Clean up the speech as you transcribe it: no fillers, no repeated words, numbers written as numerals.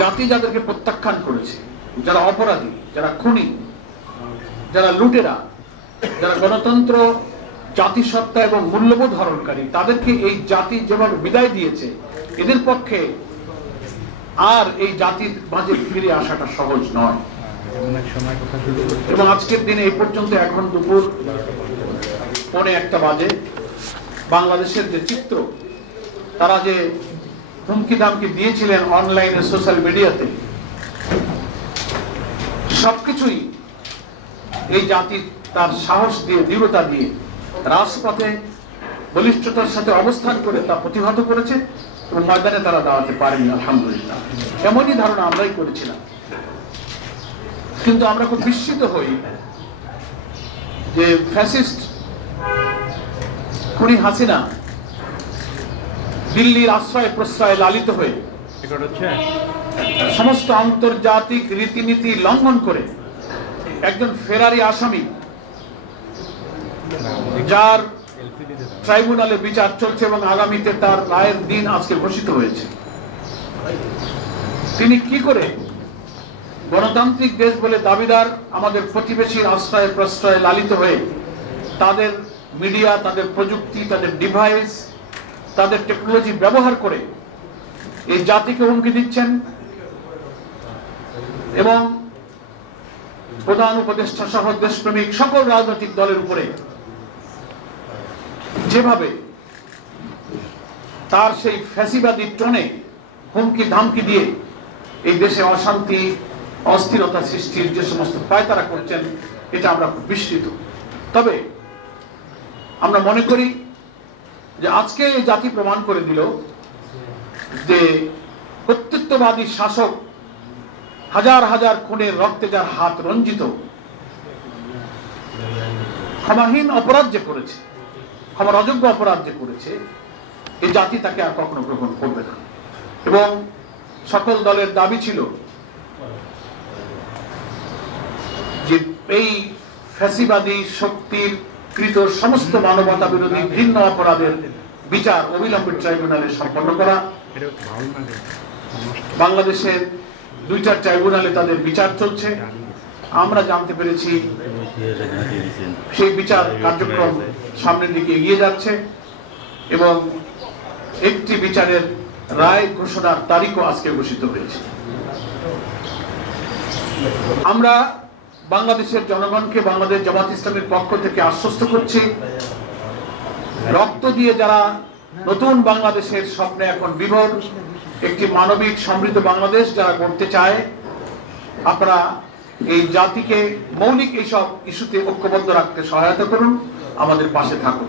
জাতি যাদেরকে প্রত্যাখ্যান করেছে, যারা অপরাধী, যারা খুনি, যারা লুটেরা, যারা গণতন্ত্র, জাতিসত্তা এবং মূল্যবোধ হরণকারী, তাদেরকে এই জাতি যেভাবে বিদায় দিয়েছে, এদের পক্ষে আর এই জাতির মাঝে ফিরে আসাটা সহজ নয়। এবং আজকের দিনে এই পর্যন্ত এখন দুপুর 1:45 বাজে বাংলাদেশের যে চিত্র, তারা যে হুমকি দামকি দিয়েছিলেন অনলাইনে, সোশ্যাল মিডিয়াতে, সবকিছুই এই জাতি তার সাহস দিয়ে, দৃঢ়তা দিয়ে রাজপথে বলিষ্ঠতার সাথে অবস্থান করে তা প্রতিহত করেছে এবং ময়দানে তারা দাঁড়াতে পারেনি। আলহামদুলিল্লাহ, এমনই ধারণা আমরাই করেছিলাম। কিন্তু আমরা খুব বিস্মিত হই যে ফ্যাসিস্ট খুনি হাসিনা দিল্লির আশ্রয় প্রশ্রয় লালিত হয়ে সমস্ত আন্তর্জাতিক রীতিনীতি লঙ্ঘন করে একজন ফেরারি আসামি, যার ট্রাইব্যুনালে বিচার চলছে এবং আগামীতে তার রায়ের দিন আজকে ঘোষিত হয়েছে, তিনি কি করে গণতান্ত্রিক দেশ বলে দাবিদার আমাদের প্রতিবেশীর আশ্রয় প্রশ্রয় লালিত হয়ে তাদের মিডিয়া, তাদের প্রযুক্তি, তাদের ডিভাইস, তাদের টেকনোলজি ব্যবহার করে এই জাতিকে হুমকি দিচ্ছেন এবং প্রধান উপদেষ্টা সহ দেশপ্রেমিক সকল রাজনৈতিক দলের উপরে যেভাবে তার সেই ফ্যাসিবাদী টোনে হুমকি ধামকি দিয়ে এই দেশে অশান্তি, অস্থিরতা সৃষ্টির যে সমস্ত পায়তারা করছেন, এটা আমরা খুব বিস্মিত। তবে আমরা মনে করি যে আজকে এই জাতি প্রমাণ করে দিল যে কর্তৃত্ববাদী শাসক হাজার হাজার খুনের রক্তে যার হাত রঞ্জিত, ক্ষমাহীন অপরাধ যে করেছে, ক্ষমার অযোগ্য অপরাধ যে করেছে, এই জাতি তাকে আর কখনো গ্রহণ করবে না। এবং সকল দলের দাবি ছিল যে এই ফ্যাসিবাদী শক্তির কৃত সমস্ত মানবতা বিরোধী ঘৃণ্য অপরাধের বিচার অবিলম্বে ট্রাইব্যুনালে সম্পন্ন করা। বাংলাদেশের 2টা ট্রাইব্যুনালে তাদের বিচার চলছে। আমরা জানতে পেরেছি সেই বিচার কার্যক্রম সামনের দিকে এগিয়ে যাচ্ছে এবং একটি বিচারের রায় ঘোষণার তারিখও আজকে ঘোষিত হয়েছে। আমরা বাংলাদেশের জনগণকে বাংলাদেশ জামাত ইসলামের পক্ষ থেকে আশ্বস্ত করছি, রক্ত দিয়ে যারা নতুন বাংলাদেশের স্বপ্নে এখন বিভোর, একটি মানবিক সমৃদ্ধ বাংলাদেশ যারা গড়তে চায়, আপনারা এই জাতিকে মৌলিক এইসব ইস্যুতে ঐক্যবদ্ধ রাখতে সহায়তা করুন, আমাদের পাশে থাকুন।